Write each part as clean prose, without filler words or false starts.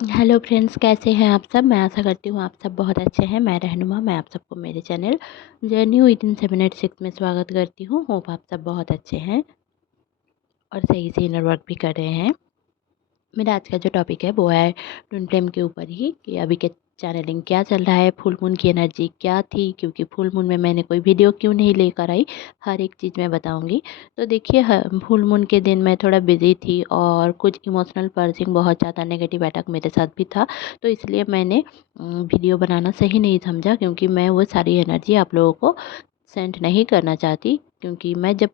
Hello friends, कैसे हैं आप सब। मैं आशा करती हूँ आप सब बहुत अच्छे हैं। मैं रहनुमा, मैं आप सबको मेरे चैनल जर्नी विद इन 786 में स्वागत करती हूँ। होप आप सब बहुत अच्छे हैं और सही से इनर वर्क भी कर रहे हैं। मेरा आज का जो टॉपिक है वो है ट्विन फ्लेम के ऊपर ही, कि अभी के चैनलिंग क्या चल रहा है, फुल मून की एनर्जी क्या थी, क्योंकि फुल मून में मैंने कोई वीडियो क्यों नहीं लेकर आई, हर एक चीज़ मैं बताऊंगी। तो देखिए, फुल मून के दिन मैं थोड़ा बिजी थी और कुछ इमोशनल पर्सिंग, बहुत ज़्यादा नेगेटिव अटैक मेरे साथ भी था। तो इसलिए मैंने वीडियो बनाना सही नहीं समझा, क्योंकि मैं वो सारी एनर्जी आप लोगों को सेंड नहीं करना चाहती। क्योंकि मैं जब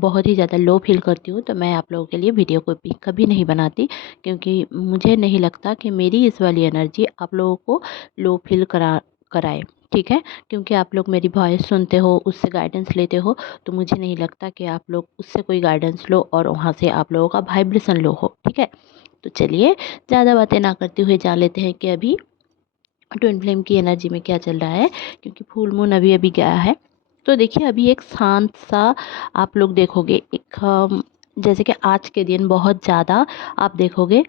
बहुत ही ज़्यादा लो फील करती हूँ तो मैं आप लोगों के लिए वीडियो को भी कभी नहीं बनाती, क्योंकि मुझे नहीं लगता कि मेरी इस वाली एनर्जी आप लोगों को लो फील कराए। ठीक है, क्योंकि आप लोग मेरी वॉइस सुनते हो, उससे गाइडेंस लेते हो, तो मुझे नहीं लगता कि आप लोग उससे कोई गाइडेंस लो और वहाँ से आप लोगों का वाइब्रेशन लो हो। ठीक है, तो चलिए ज़्यादा बातें ना करते हुए जान लेते हैं कि अभी ट्विन फ्लेम की एनर्जी में क्या चल रहा है, क्योंकि फुल मून अभी अभी गया है। तो देखिए, अभी एक शांत सा आप लोग देखोगे, एक जैसे कि आज के दिन बहुत ज़्यादा आप देखोगे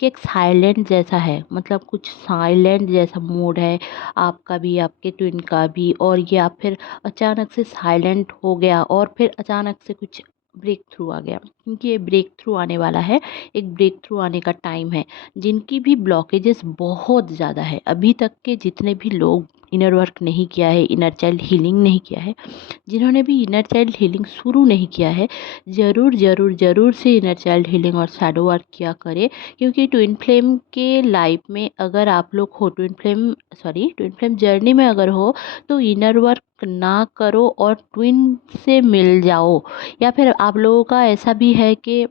कि एक साइलेंट जैसा है, मतलब कुछ साइलेंट जैसा मूड है आपका भी, आपके ट्विन का भी। और ये आप फिर अचानक से साइलेंट हो गया और फिर अचानक से कुछ ब्रेक थ्रू आ गया, क्योंकि ये ब्रेक थ्रू आने वाला है। एक ब्रेक थ्रू आने का टाइम है। जिनकी भी ब्लॉकेजेस बहुत ज़्यादा है, अभी तक के जितने भी लोग इनर वर्क नहीं किया है, इनर चाइल्ड हीलिंग नहीं किया है, जिन्होंने भी इनर चाइल्ड हीलिंग शुरू नहीं किया है, ज़रूर ज़रूर ज़रूर से इनर चाइल्ड हीलिंग और शैडो वर्क किया करें। क्योंकि ट्विन फ्लेम के लाइफ में अगर आप लोग हो, ट्विन फ्लेम जर्नी में अगर हो, तो इनर वर्क ना करो और ट्विन से मिल जाओ। या फिर आप लोगों का ऐसा भी है कि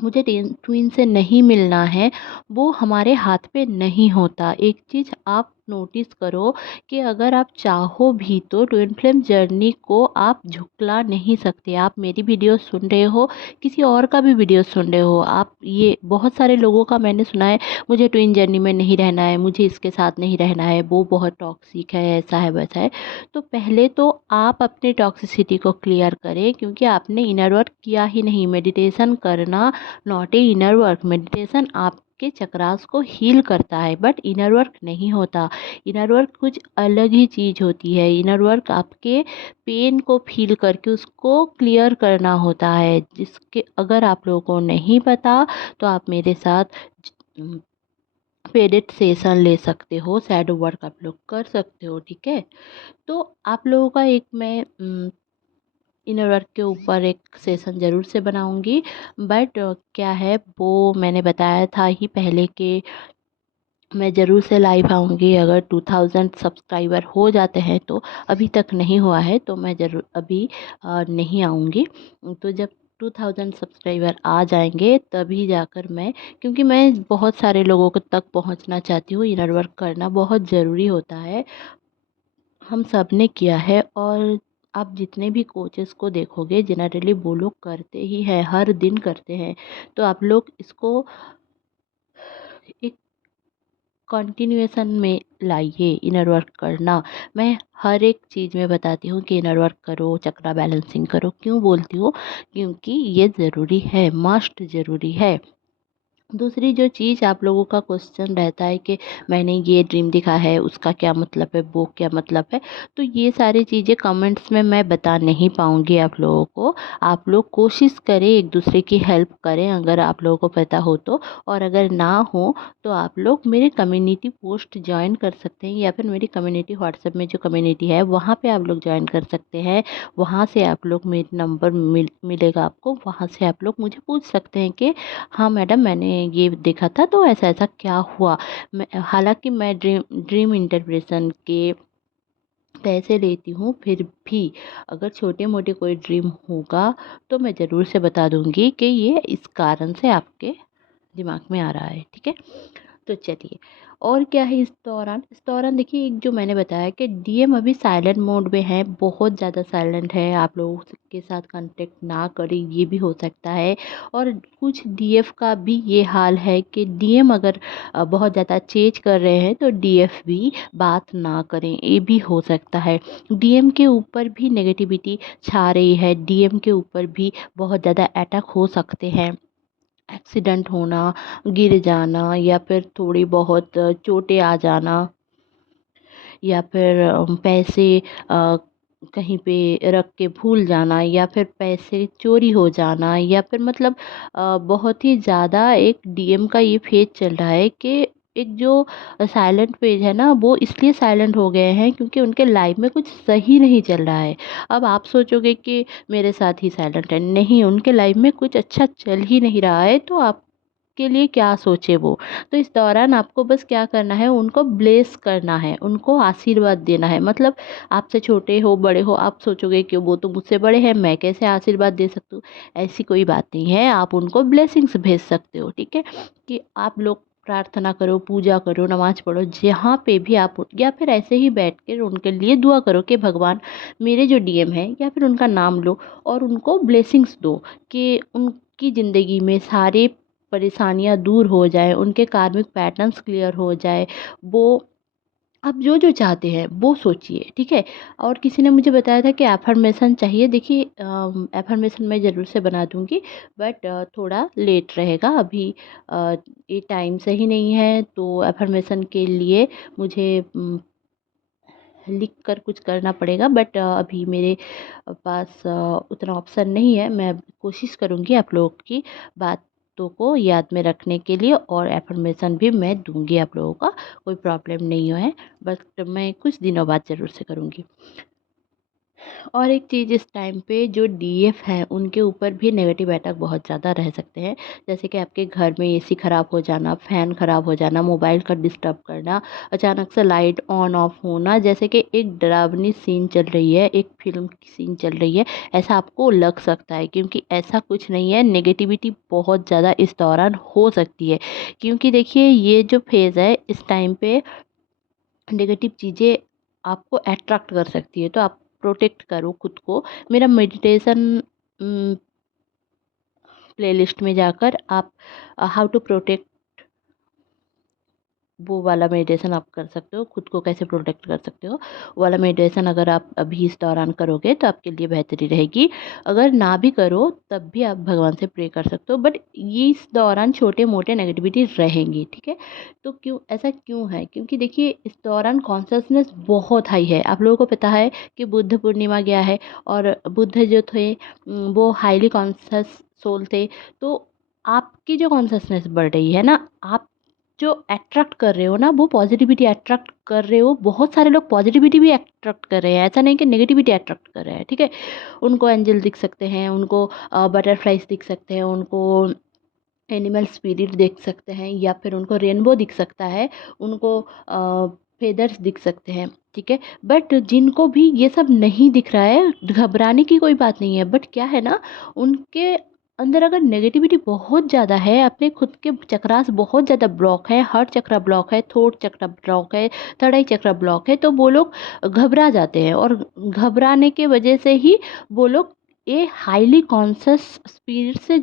मुझे ट्विन से नहीं मिलना है, वो हमारे हाथ पे नहीं होता। एक चीज़ आप नोटिस करो कि अगर आप चाहो भी तो ट्विन फ्लेम जर्नी को आप झुकला नहीं सकते। आप मेरी वीडियो सुन रहे हो, किसी और का भी वीडियो सुन रहे हो, आप ये बहुत सारे लोगों का मैंने सुना है, मुझे ट्विन जर्नी में नहीं रहना है, मुझे इसके साथ नहीं रहना है, वो बहुत टॉक्सिक है, ऐसा है वैसा है। तो पहले तो आप अपने टॉक्सिसिटी को क्लियर करें, क्योंकि आपने इनर वर्क किया ही नहीं। मेडिटेशन करना not a inner work. Meditation आपके चक्रास को हील करता है, बट इनर वर्क नहीं होता। इनर वर्क कुछ अलग ही चीज़ होती है। इनर वर्क आपके पेन को फील करके उसको क्लियर करना होता है, जिसके अगर आप लोगों को नहीं पता तो आप मेरे साथ पेडेड सेशन ले सकते हो, शैडो वर्क आप लोग कर सकते हो। ठीक है, तो आप लोगों का एक मैं इनर वर्क के ऊपर एक सेशन ज़रूर से बनाऊंगी। बट क्या है, वो मैंने बताया था ही पहले कि मैं ज़रूर से लाइव आऊँगी अगर 2000 सब्सक्राइबर हो जाते हैं। तो अभी तक नहीं हुआ है, तो मैं ज़रूर अभी नहीं आऊँगी। तो जब 2000 सब्सक्राइबर आ जाएंगे तभी जाकर मैं, क्योंकि मैं बहुत सारे लोगों को तक पहुंचना चाहती हूँ। इनर वर्क करना बहुत ज़रूरी होता है, हम सब ने किया है। और आप जितने भी कोचेस को देखोगे, जनरली वो लोग करते ही हैं, हर दिन करते हैं। तो आप लोग इसको एक कंटिन्यूएशन में लाइए, इनर वर्क करना। मैं हर एक चीज़ में बताती हूँ कि इनर वर्क करो, चक्रा बैलेंसिंग करो। क्यों बोलती हूँ? क्योंकि ये ज़रूरी है, मस्ट ज़रूरी है। दूसरी जो चीज़ आप लोगों का क्वेश्चन रहता है कि मैंने ये ड्रीम दिखा है, उसका क्या मतलब है, वो क्या मतलब है, तो ये सारी चीज़ें कमेंट्स में मैं बता नहीं पाऊँगी आप लोगों को। आप लोग कोशिश करें, एक दूसरे की हेल्प करें अगर आप लोगों को पता हो तो। और अगर ना हो तो आप लोग मेरे कम्युनिटी पोस्ट ज्वाइन कर सकते हैं, या फिर मेरी कम्युनिटी व्हाट्सएप में जो कम्युनिटी है वहाँ पे आप लोग ज्वाइन कर सकते हैं। वहाँ से आप लोग मेरे नंबर मिलेगा आपको, वहाँ से आप लोग मुझे पूछ सकते हैं कि हाँ मैडम, मैंने ये देखा था, तो ऐसा ऐसा क्या हुआ। मैं, हालांकि मैं ड्रीम इंटरप्रेशन के पैसे लेती हूँ, फिर भी अगर छोटे मोटे कोई ड्रीम होगा तो मैं ज़रूर से बता दूँगी कि ये इस कारण से आपके दिमाग में आ रहा है। ठीक है, तो चलिए, और क्या है इस दौरान देखिए, एक जो मैंने बताया कि डीएम अभी साइलेंट मोड में है, बहुत ज़्यादा साइलेंट है। आप लोगों के साथ कांटेक्ट ना करें, ये भी हो सकता है। और कुछ डीएफ का भी ये हाल है कि डीएम अगर बहुत ज़्यादा चेंज कर रहे हैं तो डीएफ भी बात ना करें, ये भी हो सकता है। डीएम के ऊपर भी नेगेटिविटी छा रही है, डीएम के ऊपर भी बहुत ज़्यादा अटैक हो सकते हैं। एक्सीडेंट होना, गिर जाना या फिर थोड़ी बहुत चोटें आ जाना या फिर पैसे कहीं पे रख के भूल जाना या फिर पैसे चोरी हो जाना या फिर मतलब बहुत ही ज़्यादा एक डीएम का ये फेज चल रहा है कि एक जो साइलेंट पेज है ना वो इसलिए साइलेंट हो गए हैं क्योंकि उनके लाइफ में कुछ सही नहीं चल रहा है। अब आप सोचोगे कि मेरे साथ ही साइलेंट है, नहीं, उनके लाइफ में कुछ अच्छा चल ही नहीं रहा है तो आप के लिए क्या सोचे वो। तो इस दौरान आपको बस क्या करना है, उनको ब्लेस करना है, उनको आशीर्वाद देना है। मतलब आपसे छोटे हो बड़े हो आप सोचोगे कि वो तो मुझसे बड़े हैं, मैं कैसे आशीर्वाद दे सकती हूँ, ऐसी कोई बात नहीं है। आप उनको ब्लेसिंग्स भेज सकते हो, ठीक है, कि आप लोग प्रार्थना करो, पूजा करो, नमाज पढ़ो, जहाँ पे भी आप या फिर ऐसे ही बैठ कर उनके लिए दुआ करो कि भगवान मेरे जो डीएम है, या फिर उनका नाम लो और उनको ब्लेसिंग्स दो कि उनकी ज़िंदगी में सारे परेशानियाँ दूर हो जाए, उनके कार्मिक पैटर्न्स क्लियर हो जाए। वो आप जो जो चाहते हैं वो सोचिए, ठीक है। और किसी ने मुझे बताया था कि एफर्मेशन चाहिए। देखिए एफर्मेशन मैं ज़रूर से बना दूंगी, बट थोड़ा लेट रहेगा अभी। ये टाइम सही नहीं है तो एफर्मेशन के लिए मुझे लिख कर कुछ करना पड़ेगा, बट अभी मेरे पास उतना ऑप्शन नहीं है। मैं कोशिश करूँगी आप लोगों की बातों को याद में रखने के लिए और एफर्मेशन भी मैं दूंगी आप लोगों का, कोई प्रॉब्लम नहीं है, बट मैं कुछ दिनों बाद ज़रूर से करूँगी। और एक चीज़, इस टाइम पे जो डीएफ हैं उनके ऊपर भी नेगेटिव अटैक बहुत ज़्यादा रह सकते हैं। जैसे कि आपके घर में एसी ख़राब हो जाना, फ़ैन ख़राब हो जाना, मोबाइल का डिस्टर्ब करना, अचानक से लाइट ऑन ऑफ होना, जैसे कि एक डरावनी सीन चल रही है, एक फ़िल्म की सीन चल रही है, ऐसा आपको लग सकता है। क्योंकि ऐसा कुछ नहीं है, नेगेटिविटी बहुत ज़्यादा इस दौरान हो सकती है। क्योंकि देखिए ये जो फेज़ है इस टाइम पे नेगेटिव चीज़ें आपको अट्रैक्ट कर सकती है, तो आप प्रोटेक्ट करो खुद को। मेरा मेडिटेशन प्लेलिस्ट में जाकर आप हाउ टू प्रोटेक्ट, वो वाला मेडिटेशन आप कर सकते हो, खुद को कैसे प्रोटेक्ट कर सकते हो, वो वाला मेडिटेशन अगर आप अभी इस दौरान करोगे तो आपके लिए बेहतरी रहेगी। अगर ना भी करो तब भी आप भगवान से प्रे कर सकते हो, बट ये इस दौरान छोटे मोटे नेगेटिविटी रहेंगी, ठीक है। तो क्यों ऐसा क्यों है, क्योंकि देखिए इस दौरान कॉन्शसनेस बहुत हाई है। आप लोगों को पता है कि बुद्ध पूर्णिमा गया है और बुद्ध जो थे वो हाईली कॉन्शस सोल थे। तो आपकी जो कॉन्शसनेस बढ़ रही है ना, आप जो अट्रैक्ट कर रहे हो ना वो पॉजिटिविटी अट्रैक्ट कर रहे हो। बहुत सारे लोग पॉजिटिविटी भी अट्रैक्ट कर रहे हैं, ऐसा नहीं कि नेगेटिविटी अट्रैक्ट कर रहे हैं, ठीक है। उनको एंजल दिख सकते हैं, उनको बटरफ्लाइज दिख सकते हैं, उनको एनिमल स्पिरिट देख सकते हैं, या फिर उनको रेनबो दिख सकता है, उनको फेदर्स दिख सकते हैं, ठीक है। बट जिनको भी ये सब नहीं दिख रहा है, घबराने की कोई बात नहीं है, बट क्या है ना, उनके अंदर अगर नेगेटिविटी बहुत ज़्यादा है, अपने खुद के चक्रास बहुत ज़्यादा ब्लॉक है, हार्ट चक्रा ब्लॉक है, थोट चक्रा ब्लॉक है, थर्ड आई चक्रा ब्लॉक है, तो वो लोग घबरा जाते हैं और घबराने के वजह से ही वो लोग ये हाईली कॉन्शियस स्पिरिट से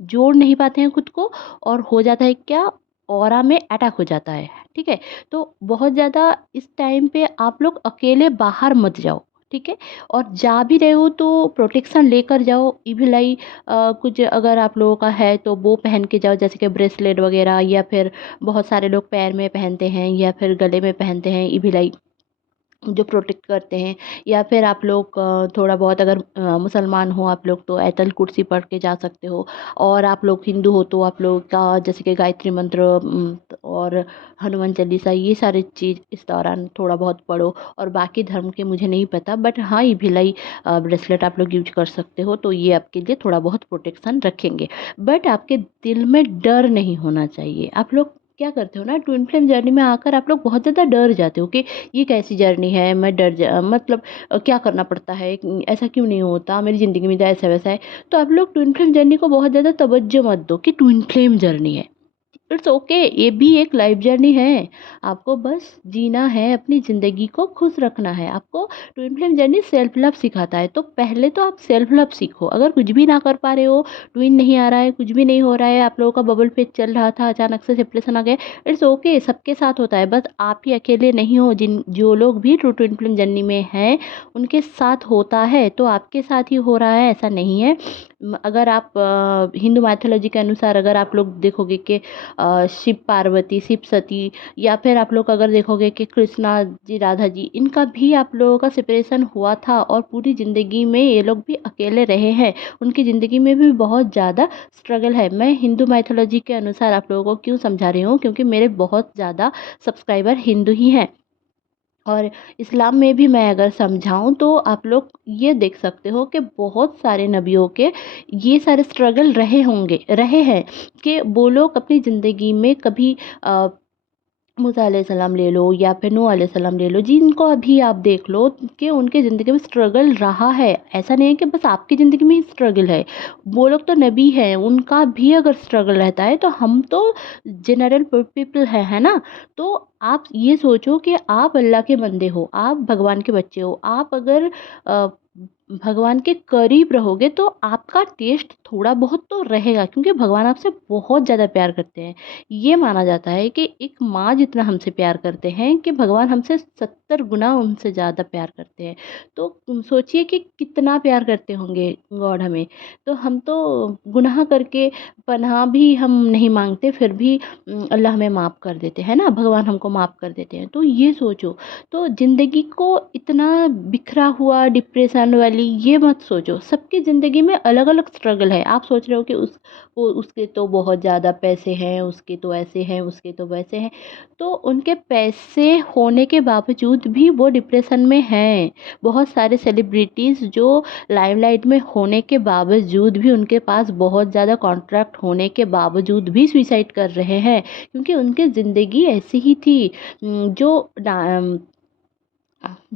जोड़ नहीं पाते हैं खुद को, और हो जाता है क्या, ऑरा में अटैक हो जाता है, ठीक है। तो बहुत ज़्यादा इस टाइम पे आप लोग अकेले बाहर मत जाओ, ठीक है। और जा भी रहे हो तो प्रोटेक्शन लेकर जाओ। इविल आई कुछ अगर आप लोगों का है तो वो पहन के जाओ, जैसे कि ब्रेसलेट वगैरह, या फिर बहुत सारे लोग पैर में पहनते हैं या फिर गले में पहनते हैं इविल आई जो प्रोटेक्ट करते हैं। या फिर आप लोग थोड़ा बहुत अगर मुसलमान हो आप लोग तो आयतल कुर्सी पढ़ के जा सकते हो। और आप लोग हिंदू हो तो आप लोग का जैसे कि गायत्री मंत्र और हनुमान चालीसा, ये सारी चीज़ इस दौरान थोड़ा बहुत पढ़ो। और बाकी धर्म के मुझे नहीं पता, बट हाँ ये भिलाई ब्रेसलेट आप लोग यूज कर सकते हो, तो ये आपके लिए थोड़ा बहुत प्रोटेक्शन रखेंगे। बट आपके दिल में डर नहीं होना चाहिए। आप लोग क्या करते हो ना, ट्विन फ्लेम जर्नी में आकर आप लोग बहुत ज़्यादा डर जाते हो कि ये कैसी जर्नी है, मैं मतलब क्या करना पड़ता है, ऐसा क्यों नहीं होता मेरी ज़िंदगी में, तो ऐसा वैसा है। तो आप लोग ट्विन फ्लेम जर्नी को बहुत ज़्यादा तवज्जो मत दो कि ट्विन फ्लेम जर्नी है। इट्स ओके, ये भी एक लाइफ जर्नी है। आपको बस जीना है, अपनी ज़िंदगी को खुश रखना है। आपको twin flame journey self love सिखाता है, तो पहले तो आप सेल्फ लव सीखो। अगर कुछ भी ना कर पा रहे हो, ट्विन नहीं आ रहा है, कुछ भी नहीं हो रहा है, आप लोगों का बबल फेज चल रहा था, अचानक से सेपरेशन आ गया, इट्स ओके, सबके साथ होता है। बस आप ही अकेले नहीं हो, जिन जो लोग भी ट्विन फ्लेम जर्नी में हैं उनके साथ होता है, तो आपके साथ ही हो रहा है ऐसा नहीं है। अगर आप हिंदू माइथोलॉजी के अनुसार अगर आप लोग देखोगे कि शिव पार्वती, शिव सती, या फिर आप लोग अगर देखोगे कि कृष्णा जी, राधा जी, इनका भी आप लोगों का सेपरेशन हुआ था और पूरी ज़िंदगी में ये लोग भी अकेले रहे हैं। उनकी ज़िंदगी में भी बहुत ज़्यादा स्ट्रगल है। मैं हिंदू माइथोलॉजी के अनुसार आप लोगों को क्यों समझा रही हूँ, क्योंकि मेरे बहुत ज़्यादा सब्सक्राइबर हिंदू ही हैं। और इस्लाम में भी मैं अगर समझाऊँ तो आप लोग ये देख सकते हो कि बहुत सारे नबियों के ये सारे स्ट्रगल रहे हैं कि वो लोग अपनी ज़िंदगी में कभी मूसा अलैहिस्सलाम ले लो या फिर नूह अलैहिस्सलाम ले लो, जिनको अभी आप देख लो कि उनकी ज़िंदगी में स्ट्रगल रहा है। ऐसा नहीं है कि बस आपकी ज़िंदगी में ही स्ट्रगल है। वो लोग तो नबी हैं, उनका भी अगर स्ट्रगल रहता है तो हम तो जनरल पीपल हैं, है ना? तो आप ये सोचो कि आप अल्लाह के बंदे हो, आप भगवान के बच्चे हो। आप अगर अ, भगवान के करीब रहोगे तो आपका टेस्ट थोड़ा बहुत तो रहेगा, क्योंकि भगवान आपसे बहुत ज़्यादा प्यार करते हैं। ये माना जाता है कि एक माँ जितना हमसे प्यार करते हैं कि भगवान हमसे 70 गुना उनसे ज़्यादा प्यार करते हैं। तो तुम सोचिए कि कितना प्यार करते होंगे गॉड हमें। तो हम तो गुनाह करके पनाह भी हम नहीं मांगते, फिर भी अल्लाह हमें माफ़ कर देते हैं ना, भगवान हमको माफ़ कर देते हैं। तो ये सोचो, तो ज़िंदगी को इतना बिखरा हुआ डिप्रेशन वाली ये मत सोचो। सबकी ज़िंदगी में अलग अलग स्ट्रगल है। आप सोच रहे हो कि उसके तो बहुत ज़्यादा पैसे हैं, उसके तो ऐसे हैं, उसके तो वैसे हैं। तो उनके पैसे होने के बावजूद भी वो डिप्रेशन में हैं। बहुत सारे सेलिब्रिटीज़ जो लाइमलाइट में होने के बावजूद भी, उनके पास बहुत ज़्यादा कॉन्ट्रैक्ट होने के बावजूद भी सुसाइड कर रहे हैं, क्योंकि उनकी ज़िंदगी ऐसी ही थी। जो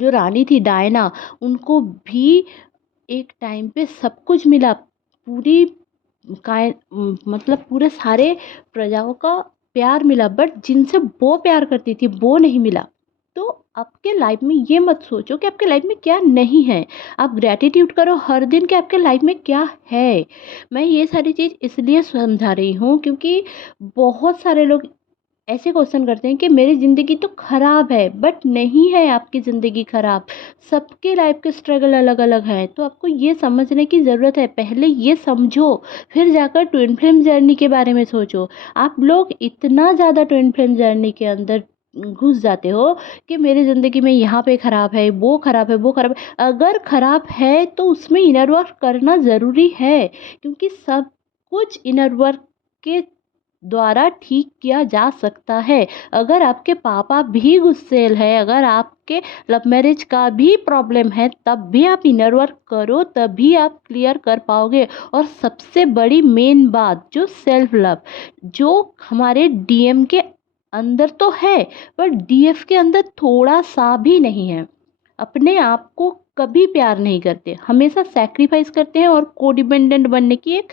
रानी थी डायना, उनको भी एक टाइम पे सब कुछ मिला। पूरी मतलब पूरे सारे प्रजाओं का प्यार मिला, बट जिनसे वो प्यार करती थी वो नहीं मिला। तो आपके लाइफ में ये मत सोचो कि आपके लाइफ में क्या नहीं है। आप ग्रैटिट्यूड करो हर दिन कि आपके लाइफ में क्या है। मैं ये सारी चीज़ इसलिए समझा रही हूँ क्योंकि बहुत सारे लोग ऐसे क्वेश्चन करते हैं कि मेरी ज़िंदगी तो ख़राब है, बट नहीं है आपकी ज़िंदगी ख़राब। सबके लाइफ के स्ट्रगल अलग अलग हैं, तो आपको ये समझने की ज़रूरत है। पहले ये समझो, फिर जाकर ट्विन फ्लेम जर्नी के बारे में सोचो। आप लोग इतना ज़्यादा ट्विन फ्लेम जर्नी के अंदर घुस जाते हो कि मेरी ज़िंदगी में यहाँ पे ख़राब है, वो ख़राब है, वो ख़राब है। अगर ख़राब है तो उसमें इनर वर्क करना ज़रूरी है, क्योंकि सब कुछ इनर वर्क के द्वारा ठीक किया जा सकता है। अगर आपके पापा भी गुस्सैल है, अगर आपके लव मैरिज का भी प्रॉब्लम है, तब भी आप इनर वर्क करो, तभी आप क्लियर कर पाओगे। और सबसे बड़ी मेन बात, जो सेल्फ लव, जो हमारे डीएम के अंदर तो है, पर डीएफ के अंदर थोड़ा सा भी नहीं है। अपने आप को कभी प्यार नहीं करते, हमेशा सैक्रिफाइस करते हैं और कोडिपेंडेंट बनने की एक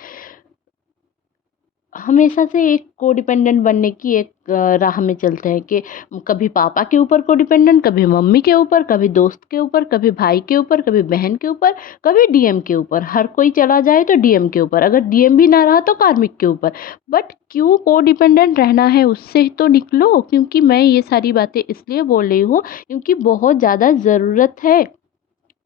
हमेशा से एक कोडिपेंडेंट बनने की एक राह में चलते हैं कि कभी पापा के ऊपर कोडिपेंडेंट, कभी मम्मी के ऊपर, कभी दोस्त के ऊपर, कभी भाई के ऊपर, कभी बहन के ऊपर, कभी डीएम के ऊपर। हर कोई चला जाए तो डीएम के ऊपर, अगर डीएम भी ना रहा तो कार्मिक के ऊपर। बट क्यों कोडिपेंडेंट रहना है, उससे तो निकलो। क्योंकि मैं ये सारी बातें इसलिए बोल रही हूँ क्योंकि बहुत ज़्यादा ज़रूरत है।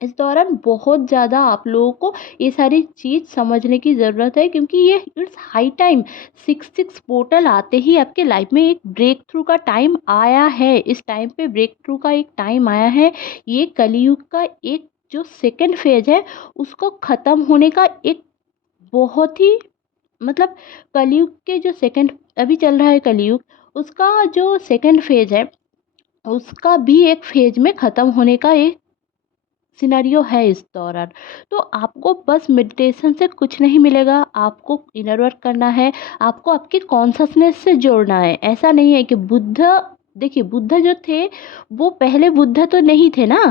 इस दौरान बहुत ज़्यादा आप लोगों को ये सारी चीज़ समझने की ज़रूरत है, क्योंकि ये इट्स हाई टाइम। 6 पोर्टल आते ही आपके लाइफ में एक ब्रेक थ्रू का टाइम आया है। इस टाइम पे ब्रेक थ्रू का एक टाइम आया है। ये कलयुग का एक जो सेकंड फेज है, उसको ख़त्म होने का एक बहुत ही मतलब कलयुग के जो सेकंड अभी चल रहा है कलयुग, उसका जो सेकंड फेज है, उसका भी एक फेज में ख़त्म होने का एक सिनेरियो है इस दौरान। तो आपको बस मेडिटेशन से कुछ नहीं मिलेगा, आपको इनर वर्क करना है, आपको आपके कॉन्शसनेस से जोड़ना है। ऐसा नहीं है कि बुद्ध, देखिए बुद्ध जो थे वो पहले बुद्ध तो नहीं थे ना,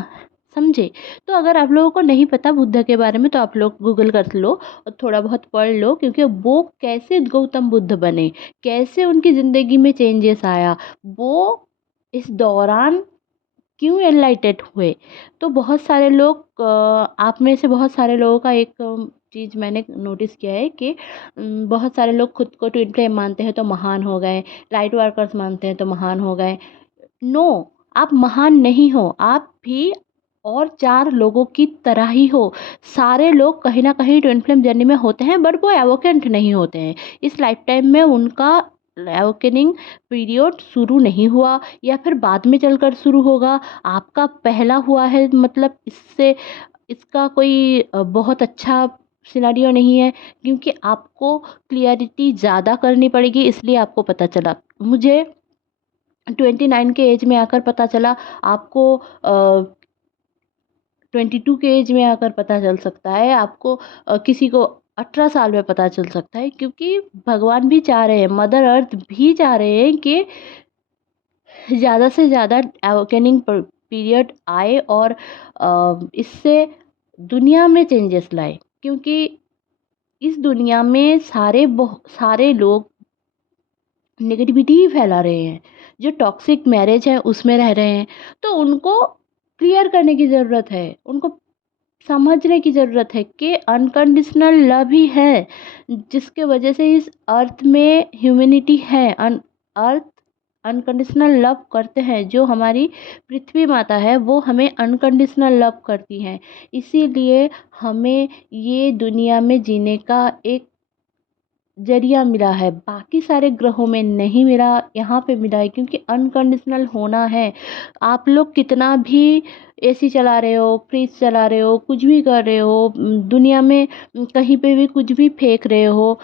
समझे? तो अगर आप लोगों को नहीं पता बुद्ध के बारे में तो आप लोग गूगल कर लो और थोड़ा बहुत पढ़ लो, क्योंकि वो कैसे गौतम बुद्ध बने, कैसे उनकी ज़िंदगी में चेंजेस आया, वो इस दौरान क्यों एनलाइटेड हुए। तो बहुत सारे लोग आप में से बहुत सारे लोगों का एक चीज़ मैंने नोटिस किया है कि बहुत सारे लोग खुद को ट्विन फ्लेम मानते हैं तो महान हो गए, लाइट वर्कर्स मानते हैं तो महान हो गए। नो, आप महान नहीं हो। आप भी और 4 लोगों की तरह ही हो। सारे लोग कहीं न कहीं ट्विन फ्लेम जर्नी में होते हैं, बट वो एवोकेंट नहीं होते हैं। इस लाइफ टाइम में उनका एवोकेनिंग पीरियड शुरू नहीं हुआ या फिर बाद में चलकर शुरू होगा। आपका पहला हुआ है, मतलब इससे इसका कोई बहुत अच्छा सिनेरियो नहीं है, क्योंकि आपको क्लियरिटी ज़्यादा करनी पड़ेगी, इसलिए आपको पता चला। मुझे 29 के एज में आकर पता चला, आपको 22 के एज में आकर पता चल सकता है, आपको किसी को 18 साल में पता चल सकता है, क्योंकि भगवान भी चाह रहे हैं, मदर अर्थ भी चाह रहे हैं कि ज़्यादा से ज़्यादा अवेकनिंग पीरियड आए और इससे दुनिया में चेंजेस लाए, क्योंकि इस दुनिया में सारे लोग नेगेटिविटी ही फैला रहे हैं। जो टॉक्सिक मैरिज है उसमें रह रहे हैं, तो उनको क्लियर करने की ज़रूरत है, उनको समझने की ज़रूरत है कि अनकंडीशनल लव ही है जिसके वजह से इस अर्थ में ह्यूमैनिटी है। अर्थ अनकंडीशनल लव करते हैं, जो हमारी पृथ्वी माता है वो हमें अनकंडीशनल लव करती हैं। इसीलिए हमें ये दुनिया में जीने का एक ज़रिया मिला है, बाकी सारे ग्रहों में नहीं मिला, यहाँ पे मिला है, क्योंकि अनकंडीशनल होना है। आप लोग कितना भी एसी चला रहे हो, फ्रिज चला रहे हो, कुछ भी कर रहे हो, दुनिया में कहीं पे भी कुछ भी फेंक रहे हो,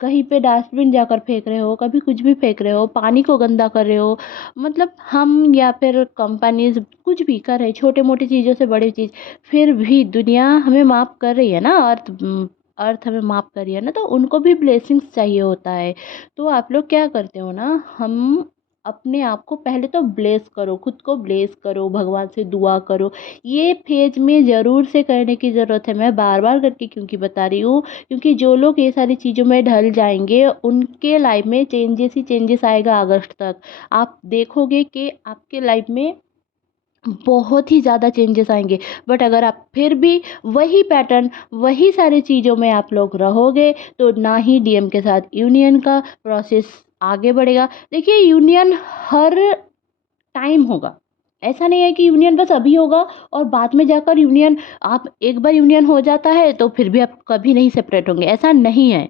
कहीं पे डस्टबिन जाकर फेंक रहे हो, कभी कुछ भी फेंक रहे हो, पानी को गंदा कर रहे हो, मतलब हम या फिर कंपनीज कुछ भी कर रहे हैं, छोटे मोटे चीज़ों से बड़ी चीज़, फिर भी दुनिया हमें माफ़ कर रही है ना, अर्थ हमें माफ़ करी है ना, तो उनको भी ब्लेसिंग्स चाहिए होता है। तो आप लोग क्या करते हो ना, हम अपने आप को पहले तो ब्लेस करो, खुद को ब्लेस करो, भगवान से दुआ करो। ये फेज में ज़रूर से करने की ज़रूरत है, मैं बार बार करके क्योंकि बता रही हूँ, क्योंकि जो लोग ये सारी चीज़ों में ढल जाएंगे उनके लाइफ में चेंजेस ही चेंजेस आएगा। अगस्त तक आप देखोगे कि आपके लाइफ में बहुत ही ज़्यादा चेंजेस आएंगे। बट अगर आप फिर भी वही पैटर्न, वही सारी चीज़ों में आप लोग रहोगे, तो ना ही डीएम के साथ यूनियन का प्रोसेस आगे बढ़ेगा। देखिए, यूनियन हर टाइम होगा, ऐसा नहीं है कि यूनियन बस अभी होगा और बाद में जाकर यूनियन, आप एक बार यूनियन हो जाता है तो फिर भी आप कभी नहीं सेपरेट होंगे, ऐसा नहीं है।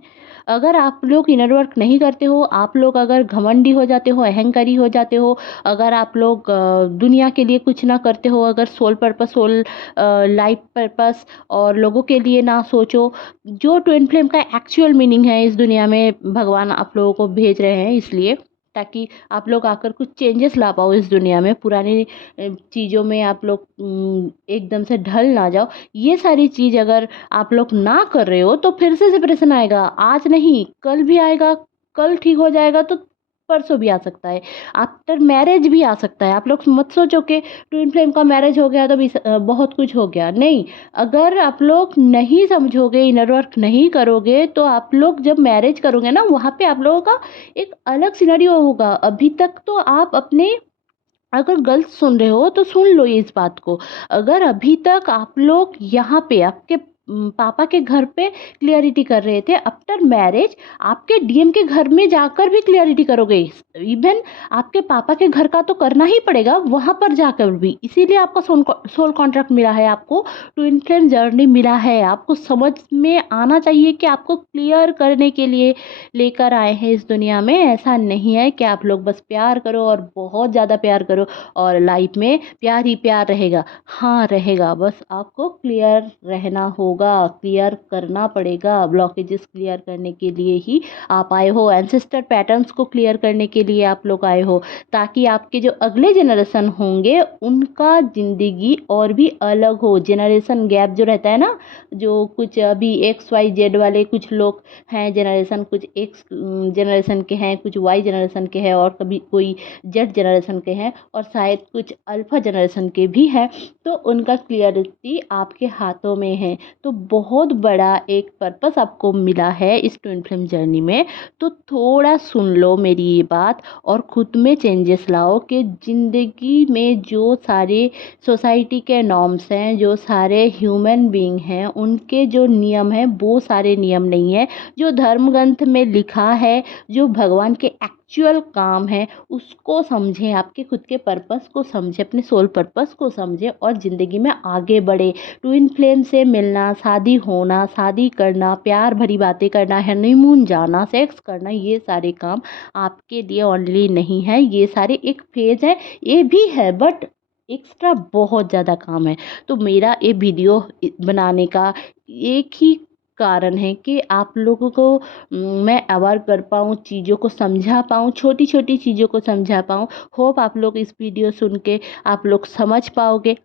अगर आप लोग इनर वर्क नहीं करते हो, आप लोग अगर घमंडी हो जाते हो, अहंकारी हो जाते हो, अगर आप लोग दुनिया के लिए कुछ ना करते हो, अगर सोल लाइफ पर्पस और लोगों के लिए ना सोचो, जो ट्विन फ्लेम का एक्चुअल मीनिंग है इस दुनिया में भगवान आप लोगों को भेज रहे हैं, इसलिए ताकि आप लोग आकर कुछ चेंजेस ला पाओ इस दुनिया में, पुरानी चीज़ों में आप लोग एकदम से ढल ना जाओ। ये सारी चीज़ अगर आप लोग ना कर रहे हो तो फिर से सेपरेशन आएगा, आज नहीं कल भी आएगा, कल ठीक हो जाएगा तो परसों भी आ सकता है, आफ्टर मैरिज भी आ सकता है। आप लोग मत सोचो कि ट्विन फ्लेम का मैरिज हो गया तो भी बहुत कुछ हो गया, नहीं। अगर आप लोग नहीं समझोगे, इनर वर्क नहीं करोगे, तो आप लोग जब मैरिज करोगे ना, वहाँ पे आप लोगों का एक अलग सिनेरियो होगा। अभी तक तो आप अपने, अगर गलत सुन रहे हो तो सुन लो इस बात को, अगर अभी तक आप लोग यहाँ पे आपके पापा के घर पे क्लियरिटी कर रहे थे, आफ्टर मैरिज आपके डीएम के घर में जाकर भी क्लियरिटी करोगे। इवन आपके पापा के घर का तो करना ही पड़ेगा वहाँ पर जाकर भी, इसीलिए आपका सोल कॉन्ट्रैक्ट मिला है, आपको ट्विन फ्लेम जर्नी मिला है। आपको समझ में आना चाहिए कि आपको क्लियर करने के लिए लेकर आए हैं इस दुनिया में। ऐसा नहीं है कि आप लोग बस प्यार करो और बहुत ज़्यादा प्यार करो और लाइफ में प्यार ही प्यार रहेगा। हाँ रहेगा, बस आपको क्लियर रहना होगा, क्लियर करना पड़ेगा। ब्लॉकेजेस क्लियर करने के लिए ही आप आए हो, एंसेस्टर पैटर्न्स को क्लियर करने के लिए आप लोग आए हो, ताकि आपके जो अगले जनरेशन होंगे उनका ज़िंदगी और भी अलग हो। जनरेशन गैप जो रहता है ना, जो कुछ अभी XYZ वाले कुछ लोग हैं जनरेशन, कुछ एक्स जनरेशन के हैं, कुछ वाई जनरेशन के हैं, और कभी कोई जेड जनरेशन के हैं, और शायद कुछ अल्फ़ा जनरेशन के भी हैं, तो उनका क्लियरिटी आपके हाथों में है। तो बहुत बड़ा एक पर्पस आपको मिला है इस ट्विन फ्लेम जर्नी में। तो थोड़ा सुन लो मेरी ये बात और ख़ुद में चेंजेस लाओ कि ज़िंदगी में जो सारे सोसाइटी के नॉर्म्स हैं, जो सारे ह्यूमन बीइंग हैं, उनके जो नियम हैं वो सारे नियम नहीं है जो धर्म ग्रंथ में लिखा है, जो भगवान के एक्चुअल काम है उसको समझें, आपके खुद के पर्पस को समझें, अपने सोल पर्पस को समझें और ज़िंदगी में आगे बढ़े। ट्विन फ्लेम से मिलना, शादी होना, शादी करना, प्यार भरी बातें करना, हनीमून जाना, सेक्स करना, ये सारे काम आपके लिए ओनली नहीं है, ये सारे एक फेज है, ये भी है बट एक्स्ट्रा बहुत ज़्यादा काम है। तो मेरा ये वीडियो बनाने का एक ही कारण है कि आप लोगों को मैं अवेयर कर पाऊँ, चीज़ों को समझा पाऊँ, छोटी छोटी चीज़ों को समझा पाऊँ। होप आप लोग इस वीडियो सुन के आप लोग समझ पाओगे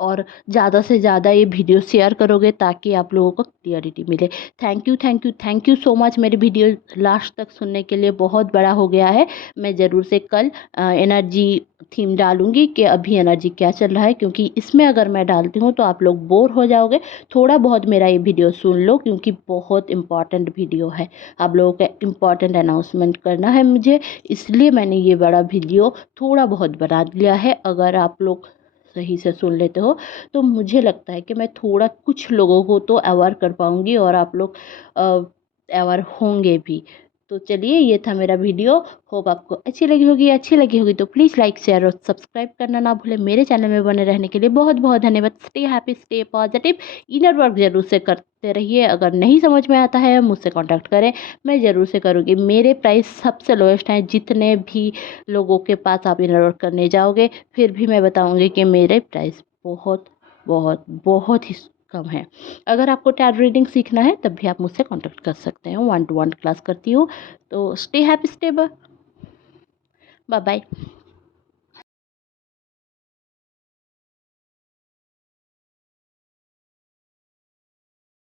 और ज़्यादा से ज़्यादा ये वीडियो शेयर करोगे ताकि आप लोगों को क्लियरिटी मिले। Thank you, thank you, thank you so much मेरे वीडियो लास्ट तक सुनने के लिए। बहुत बड़ा हो गया है। मैं ज़रूर से कल एनर्जी थीम डालूंगी कि अभी एनर्जी क्या चल रहा है, क्योंकि इसमें अगर मैं डालती हूँ तो आप लोग बोर हो जाओगे। थोड़ा बहुत मेरा ये वीडियो सुन लो क्योंकि बहुत इंपॉर्टेंट वीडियो है। आप लोगों का इम्पॉर्टेंट अनाउंसमेंट करना है मुझे, इसलिए मैंने ये बड़ा वीडियो थोड़ा बहुत बना दिया है। अगर आप लोग सही से सुन लेते हो तो मुझे लगता है कि मैं थोड़ा कुछ लोगों को तो अवेयर कर पाऊँगी और आप लोग अवेयर होंगे भी। तो चलिए, ये था मेरा वीडियो। होप आपको अच्छी लगी होगी तो प्लीज़ लाइक शेयर और सब्सक्राइब करना ना भूलें। मेरे चैनल में बने रहने के लिए बहुत बहुत धन्यवाद। Stay happy, stay positive, inner work जरूर से करते रहिए। अगर नहीं समझ में आता है मुझसे कॉन्टैक्ट करें, मैं ज़रूर से करूँगी। मेरे प्राइस सबसे लोएस्ट हैं। जितने भी लोगों के पास आप इनर वर्क करने जाओगे फिर भी मैं बताऊँगी कि मेरे प्राइस बहुत बहुत बहुत ही कम है। अगर आपको टैरो रीडिंग सीखना है तब भी आप मुझसे कांटेक्ट कर सकते हैं। 1-to-1 क्लास करती हूँ। तो stay happy, stay bye bye.